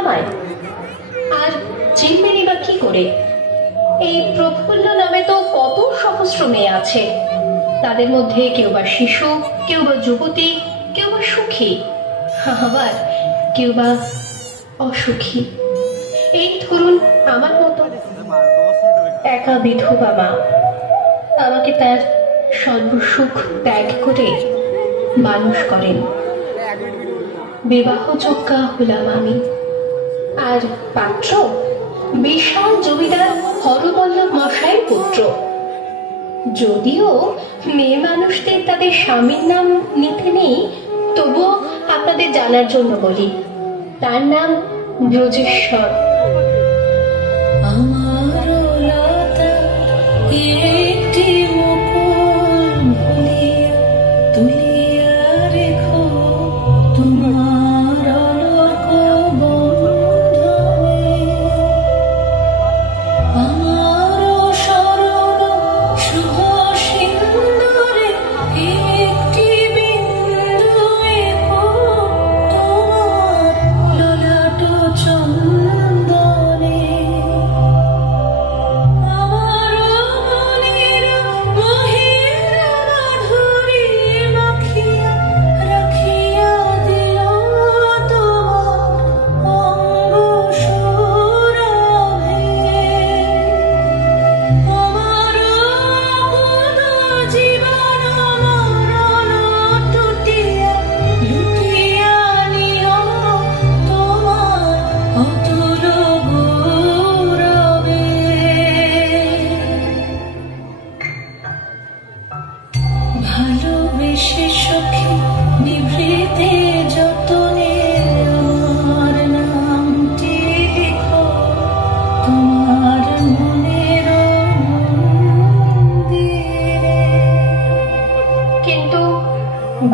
আমায়? আর চিনবেনি বা কি করে? এই প্রফুল্ল নামে তো কত সহস্র মেয়ে আছে, তাদের মধ্যে কেউ বা শিশু, কেউ বা যুবতী, কেউ বা সুখী, আবার কেউ বা অসুখী। এই ধরুন আমার মতো একা বিধবা মা। আমাকে তার সর্বসুখ ত্যাগ করে মানুষ করেন। বিবাহযোগ্যা হলাম আমি। আর পাত্র বিশাল জমিদার হরবল্লভ মশাইয়ের পুত্র। যদিও মেয়ে মানুষদের তাদের স্বামীর নাম নিতে নেই, তবুও আপনাদের জানার জন্য বলি, তার নাম ব্রজেশ্বর।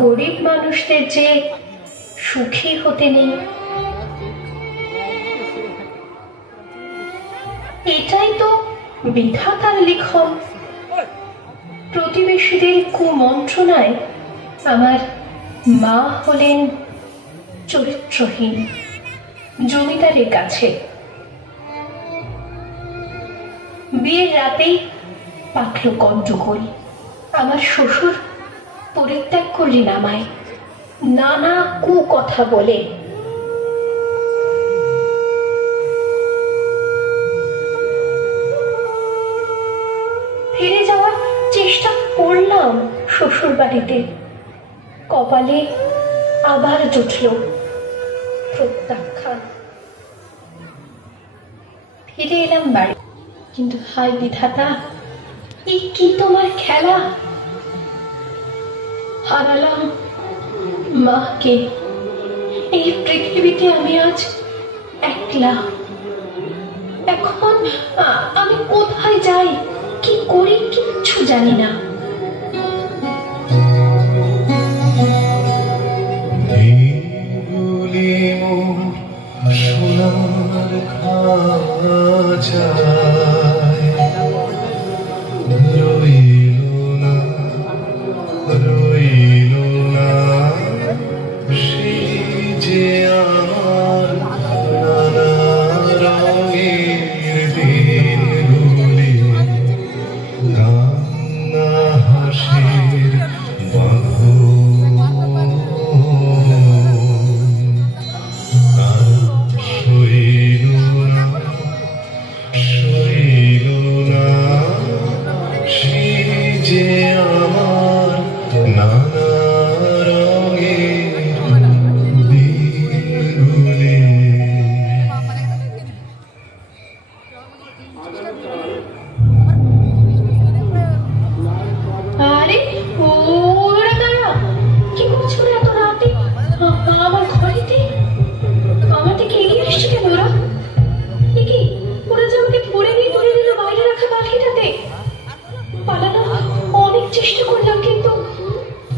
গরিব মানুষদের যে সুখী হতে নেই, এটাই তো বিধাতার লিখন। প্রতিবেশীদের কুমন্ত্রণায় আমার মা হলেন চরিত্রহীন জমিদারের কাছে। বিয়ের রাতেই পাকল গন্ডগোল। আমার শ্বশুর পরিত্যাগ করলেন আমায়, নানা কুকথা বলে। ফিরে যাওয়ার চেষ্টা করলাম শ্বশুর বাড়িতে, কপালে আবার জুটল প্রত্যাখ্যান। ফিরে এলাম বাড়ি, কিন্তু হায় বিধাতা, এই কি তোমার খেলা! হারালাম মাকে। এই পৃথিবীতে আমি আজ একলা। এখন আমি কোথায় যাই, কি করি, কিচ্ছু জানি না। সোনার খাঁচা রইল না সেই যে আমার নানা রঙের দিনগুলি, কান্না হাসির বাঁধন। শৈল না সেই যে আমার নানা রঙের দিনগুলি। আরে ওরা কারা? কি করছো এত রাতে আমার ঘরেতে? আমার থেকে এগিয়ে আসছে কেন ওরা? কি ওরা যে আমাকে ধরে নিয়ে ধরে দিল বাইরে রাখা বালতিটাতে। পালানো অনেক চেষ্টা করলাম, কিন্তু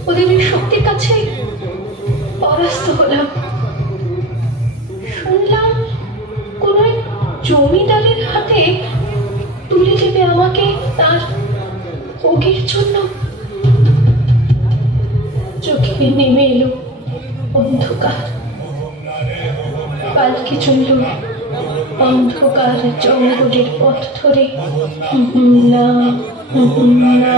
ওদের শক্তির কাছে পরাস্ত হলাম। শুনলাম কোন এক জমিদারের হাতে তুলে দেবে আমাকে তার ভোগের জন্য। চোখে নেমে এলো অন্ধকার। পালকি চলল অন্ধকার জঙ্গলের পথ ধরে। না, না,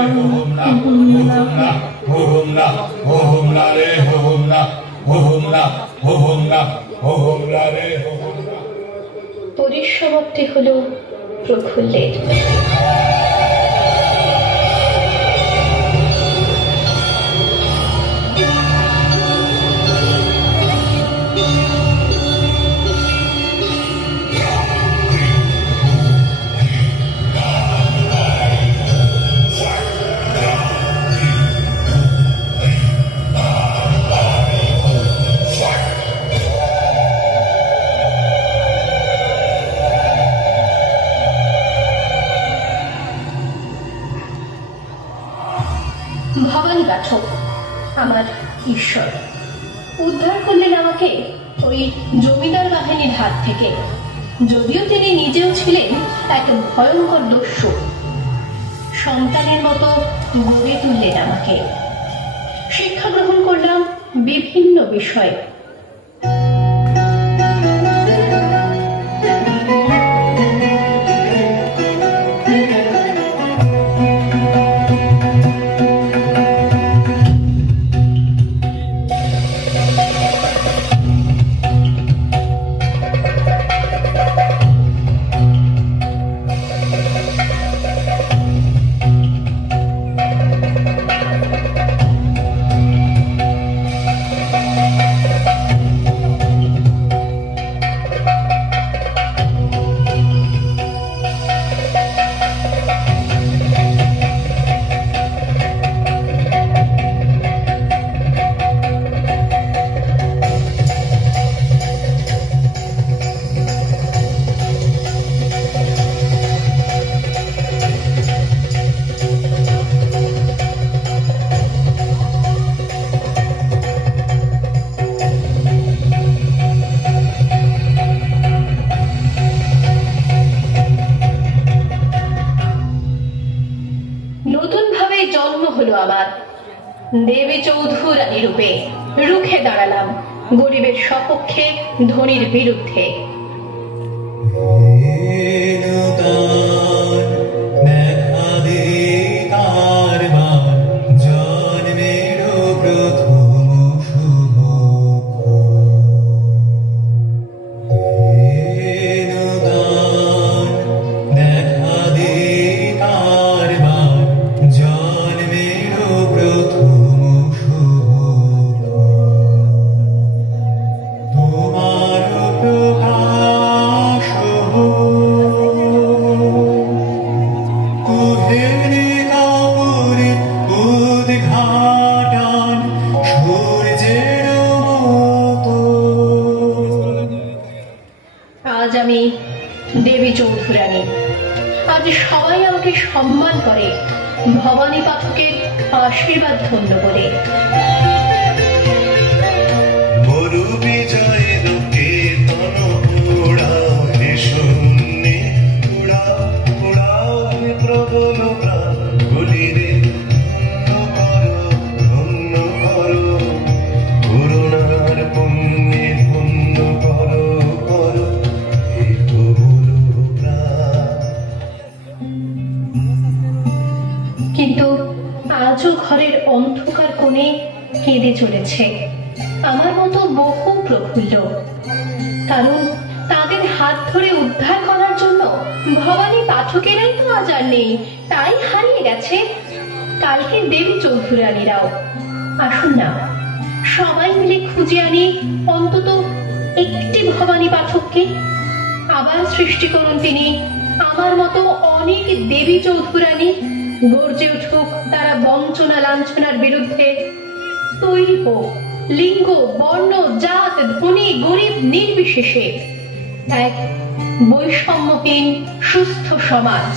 না। ওম না, ওম না রে, ওম না, ওম না, ওম না, ওম না রে, ওম না। পরিসমাপ্তি হলো প্রফুল্লের। ভবানী পাঠক আমার ঈশ্বর, উদ্ধার করলেন আমাকে ওই জমিদার বাহিনীর হাত থেকে। যদিও তিনি নিজেও ছিলেন এক ভয়ঙ্কর দস্যু, সন্তানের মতো গড়ে তুললেন আমাকে। শিক্ষা গ্রহণ করলাম বিভিন্ন বিষয়ে। আমার দেবী চৌধুরানী রূপে রুখে দাঁড়ালাম গরিবের সপক্ষে, ধনীর বিরুদ্ধে। আজ আমি দেবী চৌধুরানী, আজ সবাই আমাকে সম্মান করে ভবানী পাঠকের আশীর্বাদ ধন্য বলে। কিন্তু আজও ঘরের অন্ধকার কোণে কেঁদে চলেছে আমার মতো বহু প্রফুল্ল, কারণ তাদের হাত ধরে উদ্ধার করার জন্য ভবানী পাঠকেরাই তো আজ আর নেই, তাই হারিয়ে গেছে কালকে দেবী চৌধুরানীরাও। আসুন না সবাই মিলে খুঁজে আনি অন্তত একটি ভবানী পাঠককে, আবার সৃষ্টি করুন তিনি আমার মতো অনেক দেবী চৌধুরানী। গর্জে উঠুক তারা বঞ্চনা লাঞ্ছনার বিরুদ্ধে। তৈরি হোক লিঙ্গ, বর্ণ, জাত, ধনী গরিব নির্বিশেষে এক বৈষম্যহীন সুস্থ সমাজ।